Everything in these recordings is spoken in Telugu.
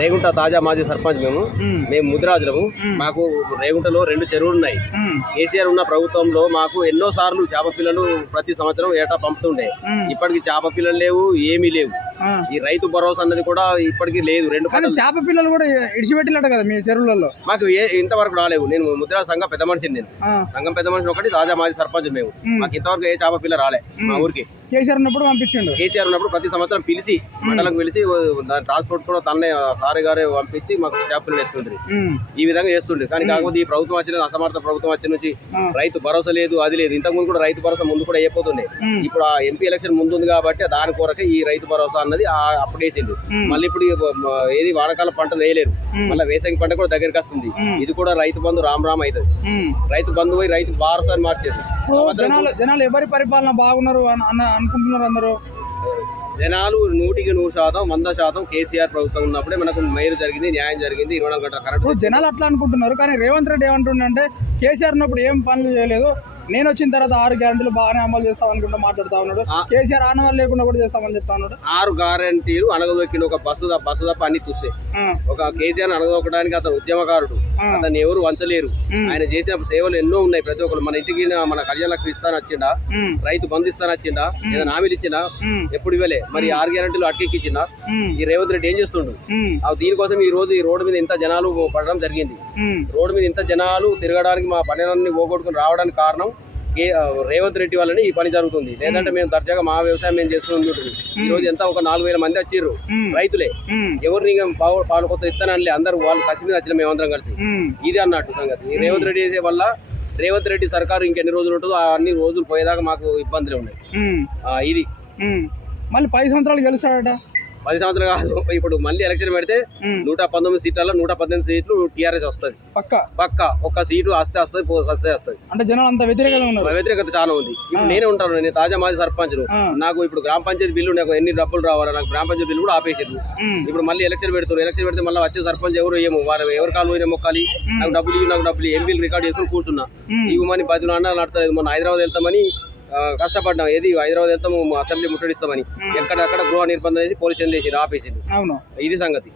రేగుంట తాజా మాజీ సర్పంచ్ మేము. మ్మ్. ముదిరాజులము. మాకు రేగుంటలో రెండు చెరువులు ఉన్నాయి. కేసీఆర్ ఉన్న ప్రభుత్వంలో మాకు ఎన్నో సార్లు చేప పిల్లలు ప్రతి సంవత్సరం ఏటా పంపుతుండే. ఇప్పటికి చేప పిల్లలు లేవు ఏమీ లేవు. ఈ రైతు భరోసా అన్నది కూడా ఇప్పటికి లేదు. రెండు చేప పిల్లలు కూడా ఇడిచిపెట్టినట్టు కదా మీ చెరువులలో? మాకు ఏ ఇంతవరకు రాలేవు. నేను ముద్రా సంఘం పెద్ద మనిషిని నేను. సంఘం పెద్ద మనిషి ఒకటి తాజా మాజీ సర్పంచ్ మేము. మాకు ఇంతవరకు ఏ చేప పిల్ల రాలే మా ఊరికి. కేసీఆర్ ఉన్నప్పుడు పంపించిండు. కేసీఆర్ ఉన్నప్పుడు ప్రతి సంవత్సరం పిలిచి మండలం పిలిచి ట్రాన్స్పోర్ట్ కూడా తన్నే సారీ గారే పంపించి మాకు చేప పిల్లలు వేస్తుండ్రి. ఈ విధంగా చేస్తుండే కానీ కాకపోతే ఈ ప్రభుత్వం వచ్చిన అసమర్థ ప్రభుత్వం వచ్చిన నుంచి. రైతు భరోసా లేదు అది లేదు ఇంతకు ముందు కూడా రైతు భరోసా ముందు కూడా అయిపోతుండే. ఇప్పుడు ఆ ఎంపీ ఎలక్షన్ ముందు ఉంది కాబట్టి దాని కొరకే ఈ రైతు భరోసా అన్నది అప్పుడు వేసిండు. మళ్ళీ ఇప్పుడు ఏది వానకాలం పంట వేయలేరు. మళ్ళీ వేసంగి పంట కూడా దగ్గరికి వస్తుంది. ఇది కూడా రైతు బంధు రామ్ రామ్ అవుతుంది. రైతు బంధు పోయి రైతు భారత మార్చారు ఇప్పుడు జనాలు ఎవరి పరిపాలన బాగున్నారు అని అనుకుంటున్నారు అందరూ జనాలు నూటికి నూరు శాతం వంద శాతం కేసీఆర్ ప్రభుత్వం ఉన్నప్పుడే మనకు మేలు జరిగింది న్యాయం జరిగింది ఇరవై నాలుగు గంటల కరెంట్ జనాలు అట్లా అనుకుంటున్నారు. కానీ రేవంత్ రెడ్డి ఏమంటుండే కేసీఆర్ ఉన్నప్పుడు ఏం పనులు చేయలేదు. నేను వచ్చిన తర్వాత ఆరు గ్యారంటీలు బాగానే అమలు చేస్తాం అనుకుంటూ మాట్లాడుతా ఉన్నాడు. కేసీఆర్ ఆనవాళ్ళు లేకుండా కూడా చేస్తామని చెప్తా ఉన్నాడు. ఆరు గ్యారంటీలు అనగదొక్కిన ఒక బస్సు బస్సు తప్ప అన్ని చూసే. ఒక కేసీఆర్ అనగదొక్కడానికి అతను ఉద్యమకారుడు. ఆ. అతన్ని ఎవరు వంచలేరు. ఆయన చేసిన సేవలు ఎన్నో ఉన్నాయి. ప్రతి ఒక్కరు మన ఇంటికి మన కళ్యాణ లక్ష్మి ఇస్తాను వచ్చిండా? రైతు బంధు ఇస్తాను వచ్చిండా? ఏదైనా హామీలు ఇచ్చిండా? ఉమ్, ఎప్పుడు ఇవ్వలే. మరి ఆరు గ్యారంటీలు అటకెక్కిచ్చిండా ఈ రేవంత్ రెడ్డి ఏం చేస్తుండు? దీనికోసం ఈ రోజు ఈ రోడ్డు మీద ఇంత జనాలు పడడం జరిగింది. రోడ్డు మీద ఇంత జనాలు తిరగడానికి మా పనులన్నీ పోగొట్టుకుని రావడానికి కారణం రేవంత్ రెడ్డి వల్లనే ఈ పని జరుగుతుంది. లేదంటే మేము. దర్జాగా మా వ్యవసాయం మేము చేస్తూ ఉంటుంది ఈ రోజు ఎంత ఒక నాలుగు వేల మంది వచ్చిర్రు? ఉమ్, రైతులే. ఎవరిని పాలు కొత్త ఇస్తానని అందరూ వాళ్ళు కసి మీద వచ్చిన మేమందరం కలిసి. ఇది అన్నట్టు సంగతి. ఈ రేవంత్ రెడ్డి చేసే వల్ల రేవంత్ రెడ్డి సర్కారు ఇంకెన్ని రోజులు ఉంటుందో అన్ని రోజులు పోయేదాకా మాకు ఇబ్బందులు ఉన్నాయి. ఇది. మళ్ళీ పది సంవత్సరాలు గెలుస్తాడట. పది సంవత్సరాలు కాదు. ఇప్పుడు మళ్ళీ ఎలక్షన్ పెడితే నూట పంతొమ్మిది సీట్లలో నూట పద్దెనిమిది సీట్లు టీఆర్ఎస్ వస్తుంది. పక్క? పక్క. ఒక్క సీటు వస్తే వస్తుంది వస్తే వస్తుంది. అంటే జనాలు అంత వ్యతిరేకంగా ఉన్నారు. వ్యతిరేకత చాలా ఉంది. ఇప్పుడు నేనే ఉంటాను. నేను తాజా మాజీ సర్పంచ్. నాకు ఇప్పుడు గ్రామ పంచాయతీ బిల్లు నాకు ఎన్ని డబ్బులు రావాలి నాకు గ్రామ పంచాయతీ బిల్లు కూడా ఆపేసారు ఉమ్, ఇప్పుడు మళ్ళీ ఎలక్షన్ పెడతారు ఎలక్షన్ పెడితే మళ్ళీ వచ్చే సర్పంచ్ ఎవరు ఏమో? వారు ఎవరు కాలు పోయినా మొక్కాలి? నాకు డబ్బులు నాకు డబ్బులు ఎంపీలు రికార్డ్ చేసుకుని కూర్చున్నా. ఇవ్వమని బదులు అన్న నడతలేదు మొన్న హైదరాబాద్ వెళ్తామని కష్టపడ్డాం. ఏది హైదరాబాద్ వెళ్తాము అసెంబ్లీ ముట్టడిస్తామని. ఎక్కడక్కడ గృహ నిర్బంధం చేసి పోలీస్ స్టేషన్ చేసి ఆపేసింది అవును. ఇది సంగతి.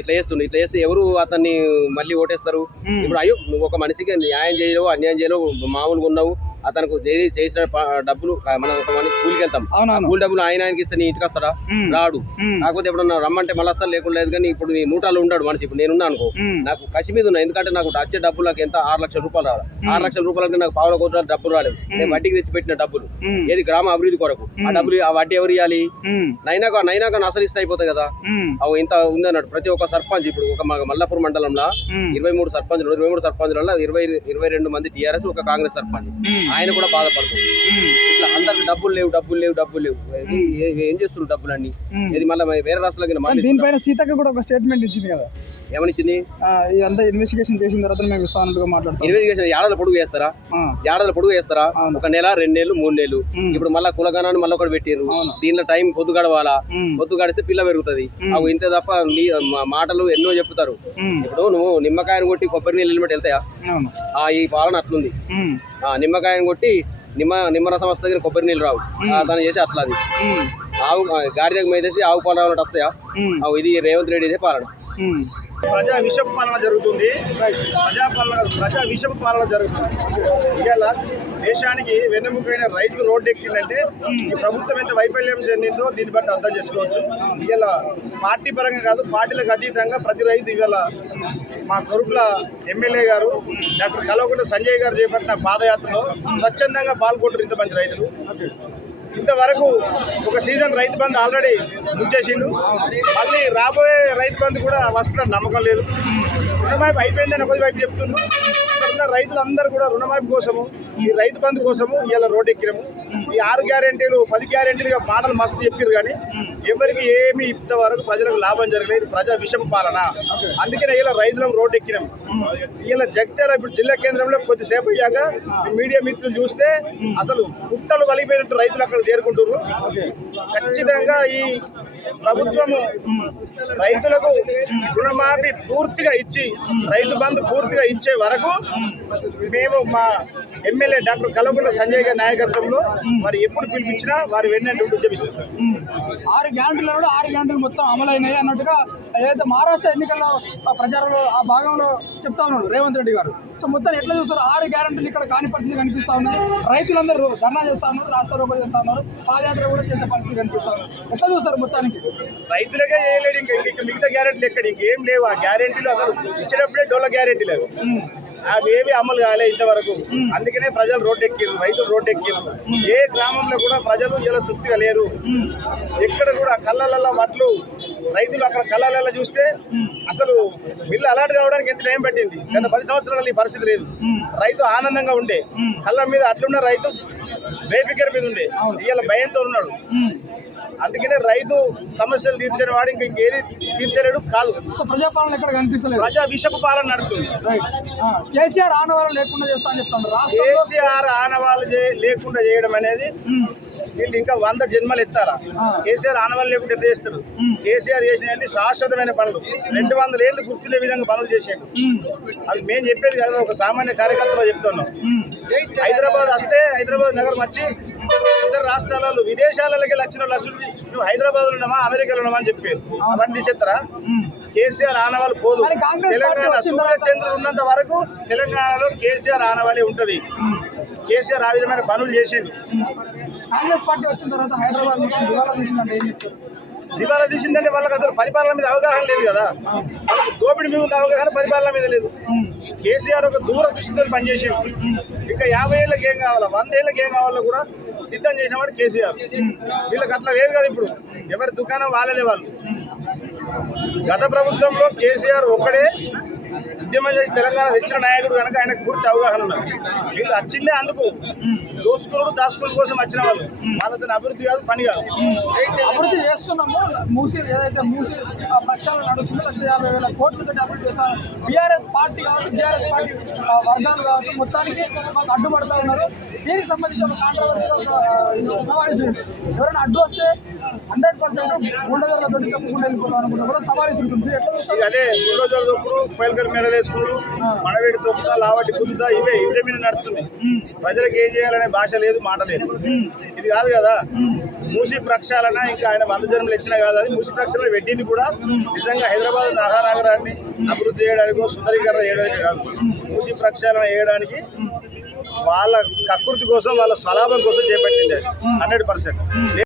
ఇట్లా చేస్తుండే ఇట్లా చేస్తే ఎవరు అతన్ని మళ్ళీ ఓటేస్తారు? ఇప్పుడు అయ్యో నువ్వు ఒక మనిషికి న్యాయం చేయలేవు అన్యాయం చేయలేవు మామూలుగా ఉన్నావు. అతనికి చేసి చేసిన డబ్బులు మనం కూలికి వెళ్తాం. కూలి డబ్బులు ఆయన ఆయనకి ఇస్తే నీ ఇంటికి వస్తాడా? రాడు. కాకపోతే ఎప్పుడన్నా రమ్మంటే మళ్ళీ వస్తా లేకుండా లేదు కానీ ఇప్పుడు నీ నూటాలు ఉన్నాడు మనిషి. ఇప్పుడు నేనున్నా అనుకో. నాకు కసి మీద ఉన్నా. ఎందుకంటే నాకు వచ్చే డబ్బులు నాకు ఎంత? ఆరు లక్షల రూపాయలు రావాలి. ఆరు లక్షల రూపాయలకి నాకు పావుల కోట్ల డబ్బులు రాలేవు నేను వడ్డీకి తెచ్చి పెట్టిన డబ్బులు ఏది గ్రామ అభివృద్ధి కొరకు. ఆ డబ్బులు ఆ వడ్డీ ఎవరు ఇవ్వాలి నైనాక నైనాక నసలిస్తే అయిపోతాయి కదా. అవి ఇంత ఉందన్నట్టు ప్రతి ఒక్క సర్పంచ్ ఇప్పుడు ఒక మా మల్లాపూర్ మండలంలో ఇరవై మూడు సర్పంచులు ఇరవై మూడు సర్పంచులలో ఇరవై ఇరవై రెండు మంది టీఆర్ఎస్ ఒక కాంగ్రెస్ సర్పంచ్. ఆయన కూడా బాధపడుతుంది ఇట్లా అందరికి డబ్బులు లేవు డబ్బులు లేవు డబ్బులు లేవు. ఏ- చేస్తున్నారు డబ్బులు అన్ని. ఇది మళ్ళీ వేరే రాష్ట్రాలకి దీనిపైన సీతక్క కూడా ఒక స్టేట్మెంట్ ఇచ్చింది కదా. ఏమనిచ్చింది? ఇదంతా ఇన్వెస్టిగేషన్ చేసిన తర్వాత మేము ఇస్తానట్టుగా మాట్లాడతాం. ఇన్వెస్టిగేషన్ ఏడాది పొడుగు చేస్తారా? ఆ, ఏడాది పొడుగు చేస్తారా? అవును. ఒక నెల రెండు నెలలు మూడు నెలలు. ఇప్పుడు మళ్ళీ కులగణాన్ని మళ్ళీ ఒకటి పెట్టారు దీనిలో టైం పొద్దు గడవాలా? పొద్దు గడితే పిల్ల పెరుగుతుంది. అవి ఇంతే తప్ప మాటలు ఎన్నో చెప్తారు. ఇప్పుడు నువ్వు నిమ్మకాయను కొట్టి కొబ్బరి నీళ్ళు హెల్మెట్ వెళ్తాయా? ఈ పాలన అట్లుంది. నిమ్మకాయను కొట్టి నిమ్మ నిమ్మరసం వస్తే కానీ కొబ్బరి నీళ్ళు రావు. తను చేసి అట్లా అది ఆవు ఆ, గాడిదకు మేదేసి ఆవు పాలు రావాలంటే వస్తాయా? ఇది రేవంత్ రెడ్డి చేసే పాలన. ప్రజా విషపు పాలన జరుగుతుంది. ప్రజా పాలన ప్రజా విషపు పాలన జరుగుతుంది. ఇవాళ దేశానికి వెన్నెముకైన రైతులు రోడ్డు ఎక్కిందంటే ఈ ప్రభుత్వం ఎంత వైఫల్యం చెందిందో దీన్ని బట్టి అర్థం చేసుకోవచ్చు. ఇవాళ పార్టీ పరంగా కాదు పార్టీలకు అతీతంగా ప్రతి రైతు ఇవాళ మా కొరుకుల ఎమ్మెల్యే గారు డాక్టర్ కల్వకుంట్ల సంజయ్ గారు చేపట్టిన పాదయాత్రలో స్వచ్ఛందంగా పాల్గొంటారు ఇంతమంది రైతులు. ఇంతవరకు ఒక సీజన్ రైతు బంధు ఆల్రెడీ ముంచేసిండు. మళ్ళీ రాబోయే రైతు బంధు కూడా వస్తుందని నమ్మకం లేదు. రుణమాఫీ అయిపోయిందని ఒకటి వైపు చెప్తున్నాం రైతులందరూ కూడా రుణమాఫీ కోసము ఈ రైతు బంధు కోసము ఇలా రోడ్డు ఎక్కినాము. ఈ ఆరు గ్యారెంటీలు పది గ్యారెంటీలుగా మాటలు మస్తు చెప్పారు కానీ ఎవరికి ఏమి ఇంతవరకు ప్రజలకు లాభం జరగలేదు. ప్రజా విషమ పాలన. అందుకనే ఇలా రైతులం రోడ్డు ఎక్కినాం. ఇలా జగిత్యాల ఇప్పుడు జిల్లా కేంద్రంలో కొద్దిసేపు అయ్యాక మీడియా మిత్రులు చూస్తే అసలు పుట్టలు వలిగిపోయినట్టు రైతులు అక్కడ చేరుకుంటున్నారు ఖచ్చితంగా ఈ ప్రభుత్వము రైతులకు రుణమాఫీ పూర్తిగా ఇచ్చి రైతు బంధు పూర్తిగా ఇచ్చే వరకు మేము మా ఎమ్మెల్యే డాక్టర్ కల్వకుంట్ల సంజయ్ గారి నాయకత్వంలో మరి ఎప్పుడు పిలిపించినా వారి వెన్నట్టు ఉద్యమిస్తారు ఉమ్. ఆరు గ్యారంటీలు కూడా ఆరు గ్యారంటీలు మొత్తం అమలైనాయి అన్నట్టుగా ఏదైతే మహారాష్ట్ర ఎన్నికల్లో ఆ ప్రచారంలో ఆ భాగంలో చెప్తా ఉన్నాడు రేవంత్ రెడ్డి గారు. సో మొత్తం ఎట్లా చూస్తారు? ఆరు గ్యారెంటీలు ఇక్కడ కాని పరిస్థితి కనిపిస్తా ఉన్నాయి. రైతులందరూ ధర్నా చేస్తా ఉన్నారు రాస్తా రోకో చేస్తా ఉన్నారు పాదయాత్ర కూడా చేసే పరిస్థితి కనిపిస్తా ఉంది. ఎట్లా చూస్తారు మొత్తానికి? రైతులకే చేయలేడు ఇంకా ఇంకా మిగతా గ్యారెంటీలు ఎక్కడ? ఇంకేం లేవు. ఆ గ్యారెంటీలు అసలు ఇచ్చినప్పుడే డోల గ్యారెంటీ లేవు అవి ఏవి అమలు కాలే ఇంతవరకు. అందుకనే ప్రజలు రోడ్డు ఎక్కిరు రైతులు రోడ్డు ఎక్కిరు ఏ గ్రామంలో కూడా ప్రజలు ఇలా తృప్తిగా లేరు. ఎక్కడ కూడా కళ్ళల్లో వడ్లు రైతులు అక్కడ కళ్ళల్లో చూస్తే అసలు బిల్లు అలర్ట్ కావడానికి ఎంత టైం పట్టింది? గత పది సంవత్సరాలు ఈ పరిస్థితి లేదు. రైతు ఆనందంగా ఉండే. కళ్ళ మీద అట్లున్న రైతు బేఫికర్ మీద ఉండే. ఇవాళ భయంతో ఉన్నాడు. అందుకనే రైతు సమస్యలు తీర్చని వాడు ఇంక ఇంకేది తీర్చలేడు కాదు. ప్రజాపాలన ఎక్కడ కనిపిస్తలేదు? ప్రజా విషపు పాలన ఆ, కేసీఆర్ ఆనవాళ్ళు లేకుండా చేస్తా అని చెప్తాను. కేసీఆర్ ఆనవాళ్ళు లేకుండా చేయడం అనేది వీళ్ళు ఇంకా వంద జన్మలు ఎత్తారా. కేసీఆర్ ఆనవాళ్ళు లేకుండా ఎట్లా చేస్తారు? కేసీఆర్ చేసిన శాశ్వతమైన పనులు. రెండు వందల ఏళ్ళు గుర్తుండే విధంగా పనులు చేసాడు అది మేము చెప్పేది కాదు ఒక సామాన్య కార్యకర్తగా చెప్తున్నాం. హైదరాబాద్ వస్తే హైదరాబాద్ నగరం వచ్చి ఇతర రాష్ట్రాలలో విదేశాలకి వాళ్ళు అసలు నువ్వు హైదరాబాద్ ఉన్నామా అమెరికాలో ఉన్నామా అని చెప్పారు అవన్నీ ఉమ్. కేసీఆర్ ఆనవాళ్ళు పోదు. తెలంగాణ సూర్యచంద్రుడు ఉన్నంత వరకు తెలంగాణలో కేసీఆర్ ఆనవాళ్ళే ఉంటది. కేసీఆర్ ఆ విధమైన పనులు చేసిండు. కాంగ్రెస్ పార్టీ వచ్చిన తర్వాత హైదరాబాద్ దివాలా తీసిందంటే ఏం చెప్తారు? దివాలా తీసిందంటే వాళ్ళకి అసలు పరిపాలన మీద అవగాహన లేదు కదా. వాళ్ళకి దోపిడీ మీద ఉన్న అవగాహన పరిపాలన మీద లేదు. కేసీఆర్ ఒక దూర దృష్టితో పనిచేసాడు ఇంకా యాభై ఏళ్ళకి ఏం కావాలా? వంద ఏళ్ళకి ఏం కావాలో కూడా? సిద్ధం చేసినవాడు కేసీఆర్. వీళ్ళకి అట్లా లేదు కదా ఇప్పుడు. ఎవరి దుకాణం వాళ్ళదే వాళ్ళు. గత ప్రభుత్వంలో కేసీఆర్ ఒక్కడే ఉద్యమం చేసి తెలంగాణ తెచ్చిన నాయకుడు కనుక ఆయనకు పూర్తి అవగాహన ఉన్నది. వీళ్ళు వచ్చిందే అందుకు. దోసుకుడు దాసుకుడు కోసం వచ్చిన వాళ్ళు. వాళ్ళతో అభివృద్ధి కాదు పని కాదు. అభివృద్ధి చేస్తున్నాము. మూసి ఏదైతే మూసి పక్షాలు నడుస్తుందో లక్ష యాభై వేల కోట్లతో అభివృద్ధి చేస్తాను బీఆర్ఎస్ పార్టీ కావచ్చు బీఆర్ఎస్ పార్టీ వర్గాలు కావచ్చు మొత్తానికి వాళ్ళు అడ్డుపడతా ఉన్నారు. దీనికి సంబంధించి ఒక కాంట్రవర్సీ ఎవరైనా అడ్డు వస్తే హండ్రెడ్ పర్సెంట్ గుండెగలతో తప్పకుండా వెళ్ళిపోతాం అనుకుంటే కూడా ఇక అదే బుల్డోజర్ తొప్పుడు పైలకల్ మెడల్ వేసుకున్నాడు మనవేడి తొప్పుతా లావటి గుద్దుతా ఇవే ఇవే మీద నడుస్తుంది ప్రజలకు ఏం చేయాలనే భాష లేదు మాట లేదు. ఇది కాదు కదా. మూసి ప్రక్షాళన ఇంకా ఆయన వంద జన్మలు ఎత్తిన కాదు అది. మూసి ప్రక్షాళన పెట్టింది కూడా నిజంగా హైదరాబాద్ మహానగరాన్ని అభివృద్ధి చేయడానికి సుందరీకరణ చేయడానికి కాదు. మూసి ప్రక్షాళన చేయడానికి వాళ్ళ కకృతి కోసం వాళ్ళ స్వలాభం కోసం చేపట్టింది హండ్రెడ్ పర్సెంట్.